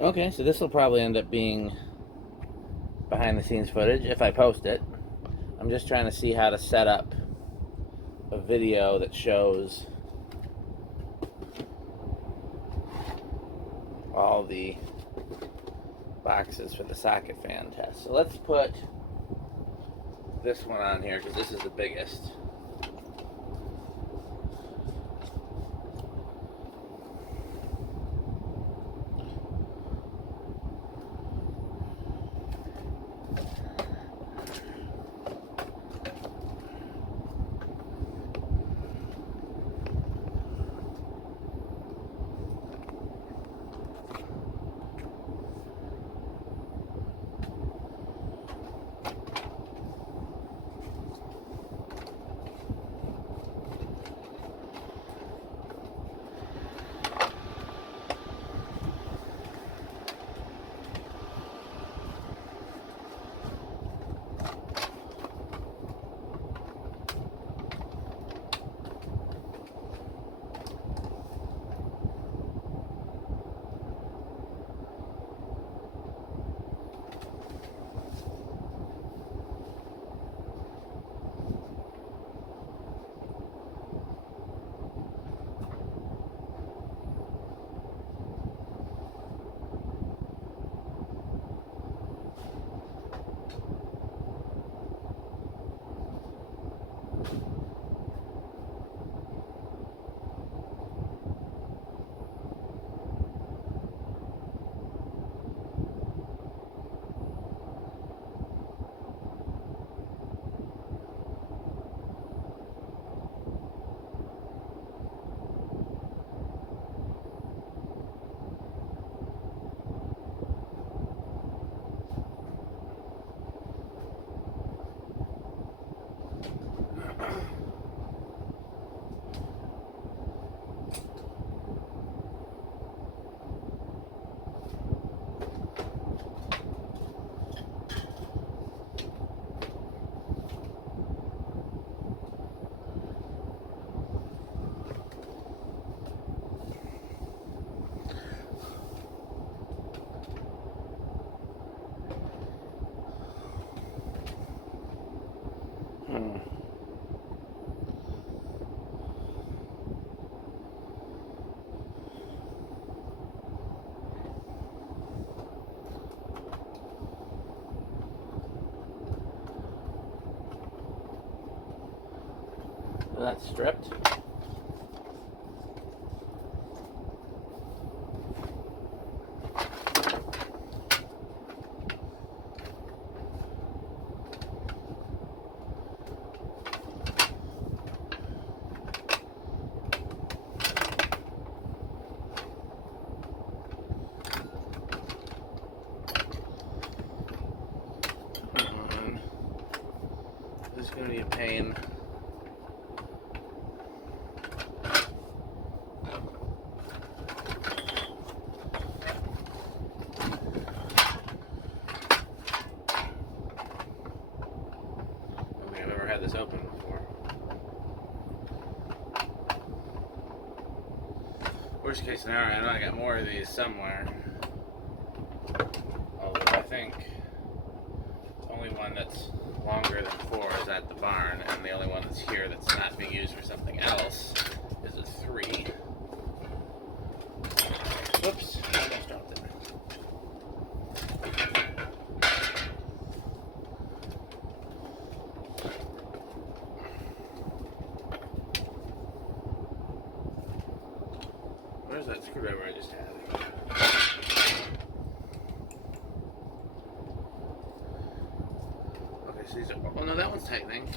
Okay, so this will probably end up being behind the scenes footage if I post it. I'm just trying to see how to set up a video that shows all the boxes for the socket fan test. So let's put this one on here because this is the biggest. So that's stripped. This is going to be a pain. I've never had this open before. Worst case scenario, I know I got more of these somewhere. Although I think the only one that's longer than 4 is at the barn, and the only one that's here that's not being used for something else is a 3. Whoops, I almost dropped it. Where's that screwdriver I just had? Okay, so these are. Oh no, that one's tightening.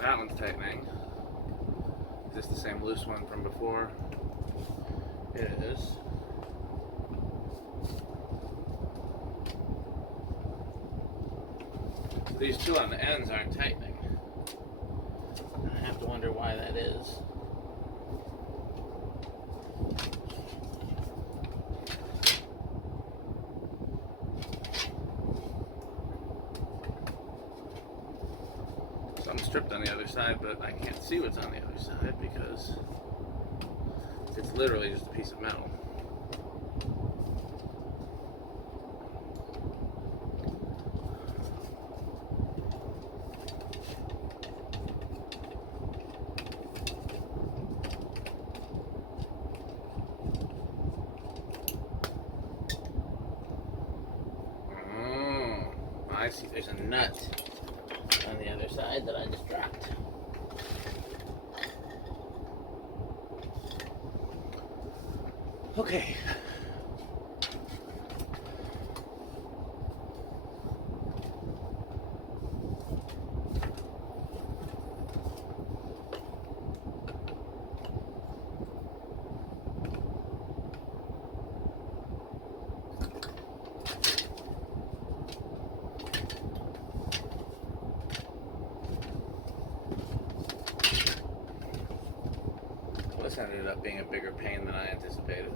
That one's tightening. Is this the same loose one from before? It is. So these two on the ends aren't tightening. I have to wonder why that is. Something stripped on the other side, but I can't see what's on the other side because it's It's literally just a piece of metal. I see there's a nut on the other side that I just dropped. Okay. This ended up being a bigger pain than I anticipated.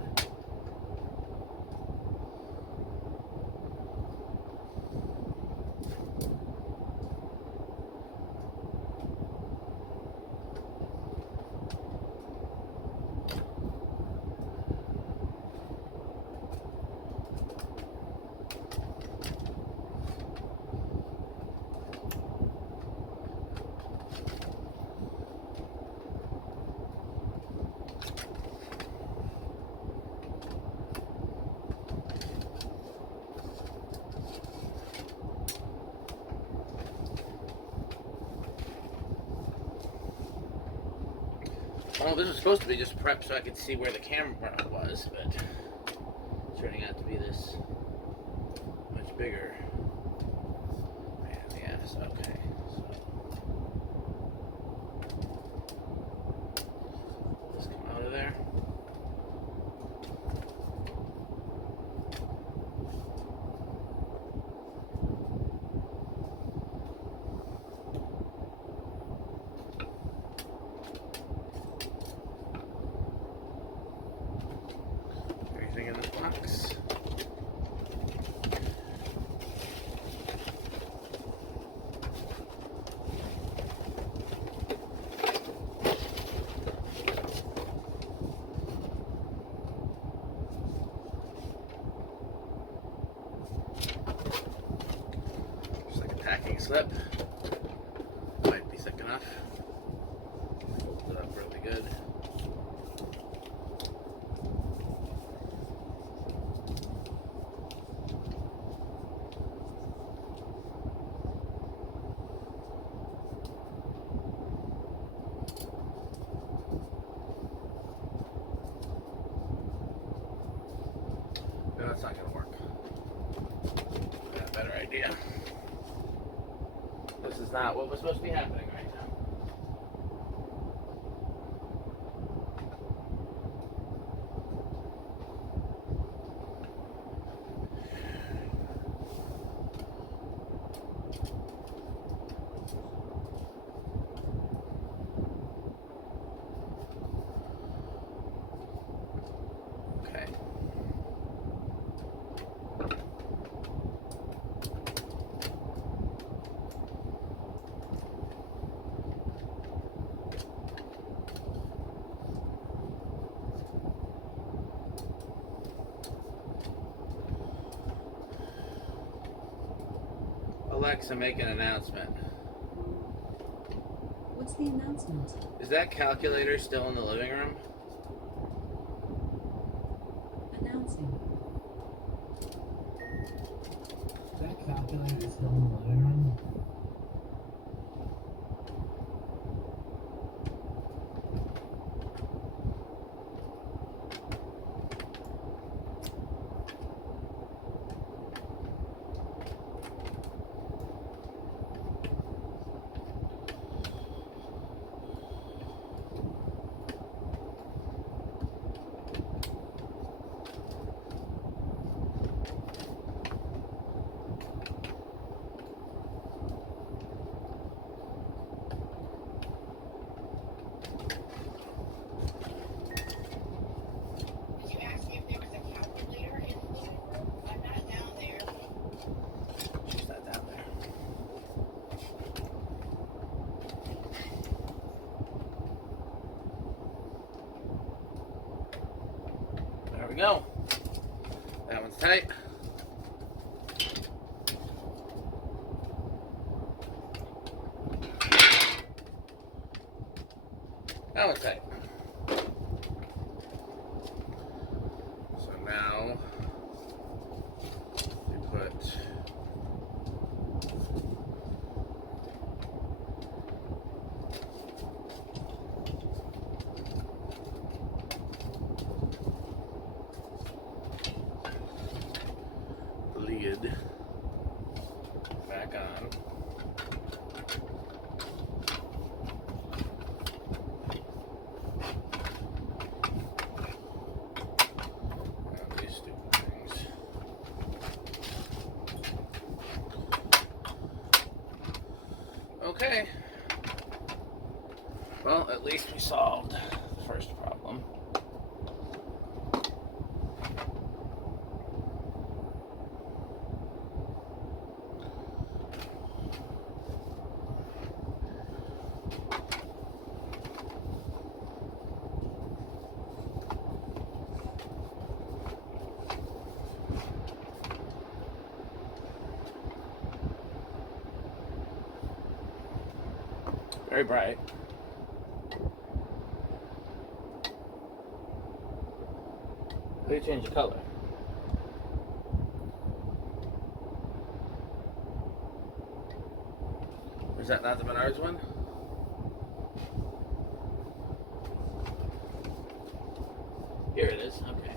Well, this was supposed to be just prep so I could see where the camera was, but it's turning out to be this much bigger. Man, yes, okay. So this come out of there. Everything in the box. Just like a packing slip. Might be thick enough. Fold it up really good. No, that's not going to work. I got a better idea. This is not what was supposed to be happening right now. Okay. Alexa, make an announcement. What's the announcement? Is that calculator still in the living room? Announcing. That calculator is still in the living room? we go. That one's tight. That one's tight. So now we put the lid back on. These stupid things. Okay. Well, at least we solved the first problem. Very bright. How do you change the color? Is that not the Menards one? Here it is. Okay.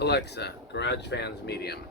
Alexa, Garage Fans Medium.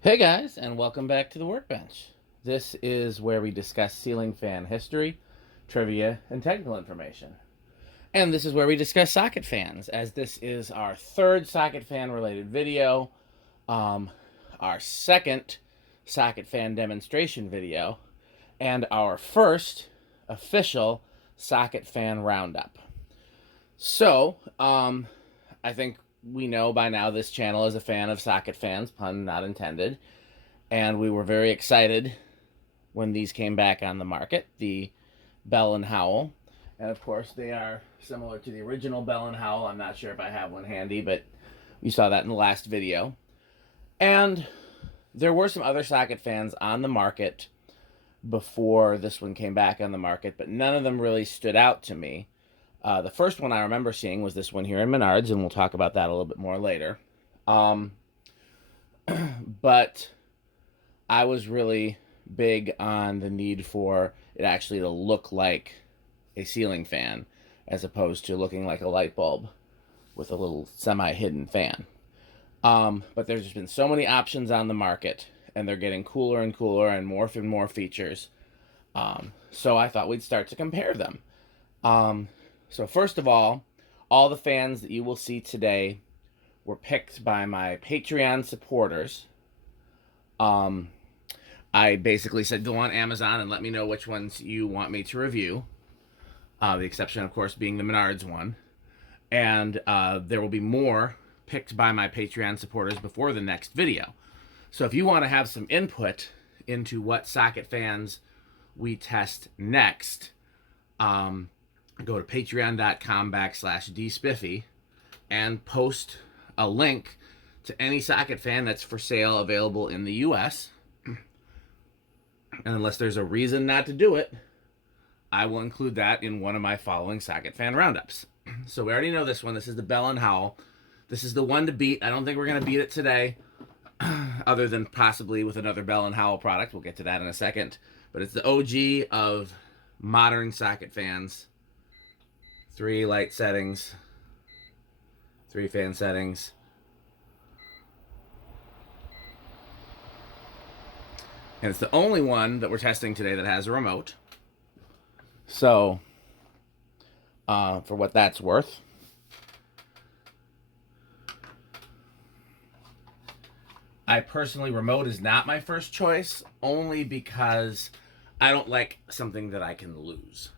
Hey guys, and welcome back to the Workbench. This is where we discuss ceiling fan history, trivia, and technical information. And this is where we discuss socket fans, as this is our third socket fan related video, our second socket fan demonstration video, and our first official socket fan roundup. So, I think we know by now this channel is a fan of socket fans, pun not intended, and we were very excited when these came back on the market, the Bell & Howell. And of course they are similar to the original Bell & Howell. I'm not sure if I have one handy, but we saw that in the last video. And there were some other socket fans on the market before this one came back on the market, but none of them really stood out to me. The first one I remember seeing was this one here in Menards, and we'll talk about that a little bit more later. But I was really big on the need for it actually to look like a ceiling fan as opposed to looking like a light bulb with a little semi-hidden fan. But there's just been so many options on the market, and they're getting cooler and cooler and more features. So I thought we'd start to compare them. So first of all the fans that you will see today were picked by my Patreon supporters. I basically said go on Amazon and let me know which ones you want me to review. The exception, of course, being the Menards one. And there will be more picked by my Patreon supporters before the next video. So if you want to have some input into what socket fans we test next, go to patreon.com/dspiffy and post a link to any socket fan that's for sale available in the US. And unless there's a reason not to do it, I will include that in one of my following socket fan roundups. So we already know this one. This is the Bell & Howell. This is the one to beat. I don't think we're going to beat it today, other than possibly with another Bell & Howell product. We'll get to that in a second. But it's the OG of modern socket fans. 3 light settings, 3 fan settings. And it's the only one that we're testing today that has a remote. So, for what that's worth. I personally, remote is not my first choice, only because I don't like something that I can lose.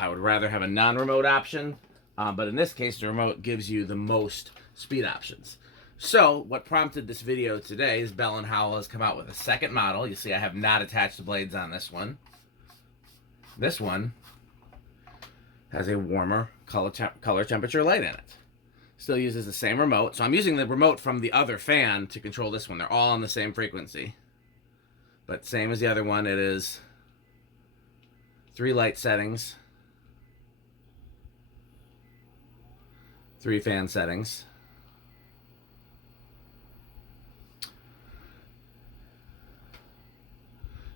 I would rather have a non-remote option, but in this case, the remote gives you the most speed options. So what prompted this video today is Bell & Howell has come out with a second model. You see I have not attached the blades on this one. This one has a warmer color temperature light in it. Still uses the same remote. So I'm using the remote from the other fan to control this one. They're all on the same frequency. But same as the other one, it is 3 light settings, 3 fan settings.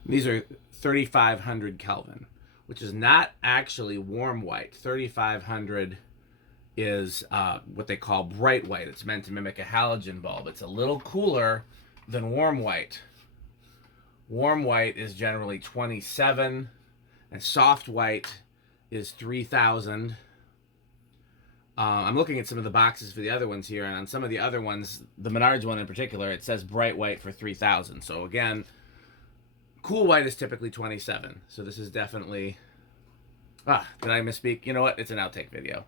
These are 3500 Kelvin, which is not actually warm white. 3500 is what they call bright white. It's meant to mimic a halogen bulb. It's a little cooler than warm white. Warm white is generally 27, and soft white is 3000. I'm looking at some of the boxes for the other ones here, and on some of the other ones, the Menards one in particular, it says bright white for 3000. So again, cool white is typically 27. So this is definitely... did I misspeak? You know what? It's an outtake video.